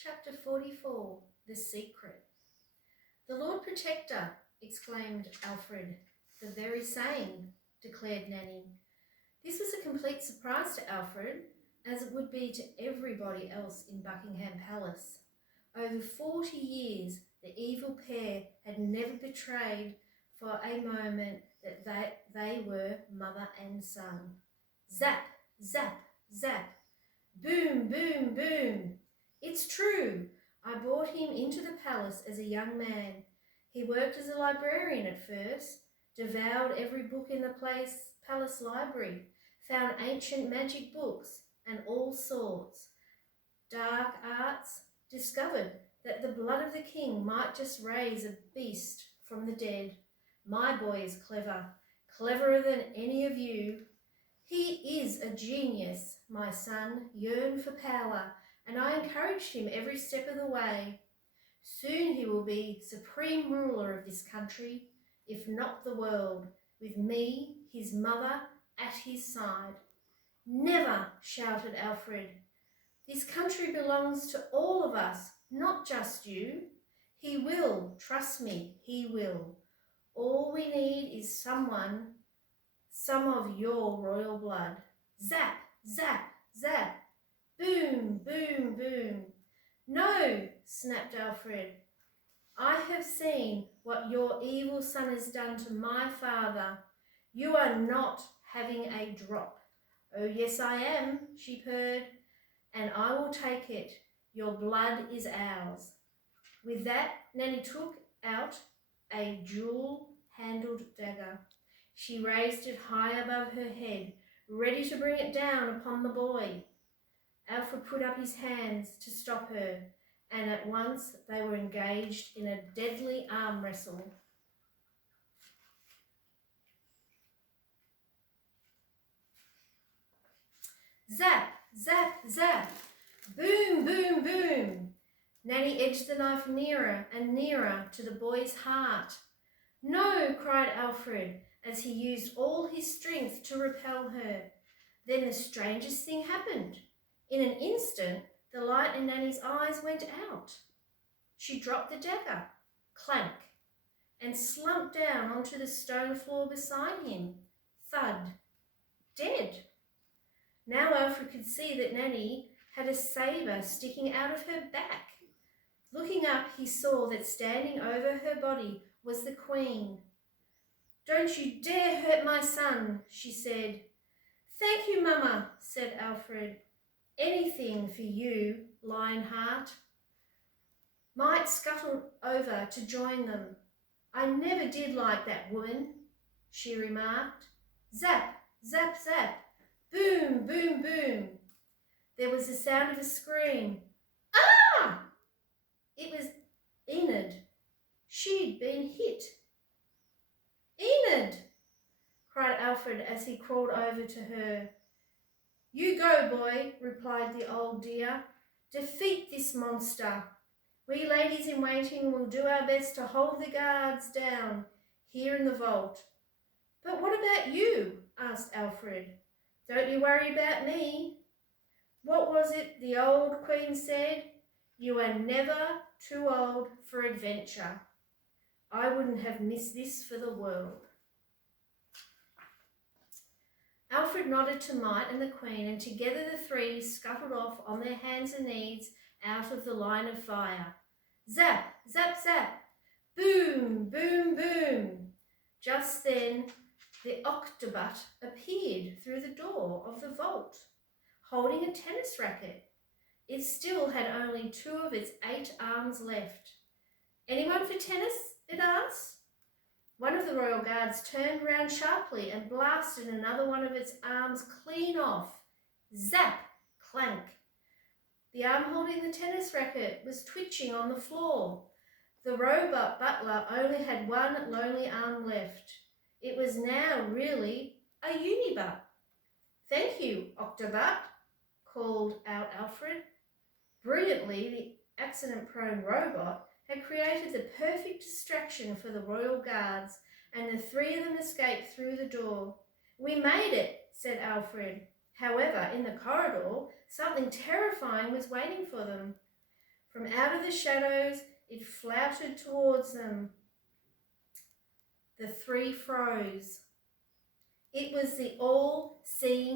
Chapter 44, The Secret. "The Lord Protector," exclaimed Alfred. "The very same," declared Nanny. This was a complete surprise to Alfred, as it would be to everybody else in Buckingham Palace. Over 40 years, the evil pair had never betrayed for a moment that they were mother and son. Zap, zap, zap. Boom, boom, boom. "It's true. I brought him into the palace as a young man. He worked as a librarian at first, devoured every book in the palace library, found ancient magic books and all sorts, dark arts, discovered that the blood of the king might just raise a beast from the dead. My boy is clever, cleverer than any of you. He is a genius. My son yearned for power, and I encouraged him every step of the way. Soon he will be supreme ruler of this country, if not the world, with me, his mother, at his side." "Never!" shouted Alfred. "This country belongs to all of us, not just you. He will, trust me, he will. All we need is some of your royal blood." Zap, zap, zap. Boom, boom, boom. "No," snapped Alfred. "I have seen what your evil son has done to my father. You are not having a drop." "Oh, yes, I am," she purred, "and I will take it. Your blood is ours." With that, Nanny took out a jewel-handled dagger. She raised it high above her head, ready to bring it down upon the boy. Alfred put up his hands to stop her, and at once they were engaged in a deadly arm wrestle. Zap, zap, zap. Boom, boom, boom. Nanny edged the knife nearer and nearer to the boy's heart. "No," cried Alfred, as he used all his strength to repel her. Then the strangest thing happened. In an instant, the light in Nanny's eyes went out. She dropped the dagger, clank, and slumped down onto the stone floor beside him. Thud. Dead. Now Alfred could see that Nanny had a sabre sticking out of her back. Looking up, he saw that standing over her body was the Queen. "Don't you dare hurt my son," she said. "Thank you, Mama," said Alfred. "Anything for you, Lionheart." Might scuttled over to join them. "I never did like that woman," she remarked. Zap, zap, zap. Boom, boom, boom. There was the sound of a scream. "Ah!" It was Enid. She'd been hit. "Enid!" cried Alfred as he crawled over to her. "You go, boy," replied the old dear. "Defeat this monster. We ladies in waiting will do our best to hold the guards down here in the vault." "But what about you?" asked Alfred. "Don't you worry about me. What was it the old Queen said? You are never too old for adventure. I wouldn't have missed this for the world." Alfred nodded to Might and the Queen, and together the three scuttled off on their hands and knees out of the line of fire. Zap, zap, zap. Boom, boom, boom. Just then the Octobot appeared through the door of the vault, holding a tennis racket. It still had only 2 of its 8 arms left. "Anyone for tennis?" it asked. One of the royal guards turned round sharply and blasted another one of its arms clean off. Zap! Clank! The arm holding the tennis racket was twitching on the floor. The robot butler only had one lonely arm left. It was now really a Unibot. "Thank you, Octobot," called out Alfred. Brilliantly, the accident-prone robot had created the perfect distraction for the royal guards, and the 3 of them escaped through the door. "We made it," said Alfred. However, in the corridor, something terrifying was waiting for them. From out of the shadows, it flouted towards them. The three froze. It was the all-seeing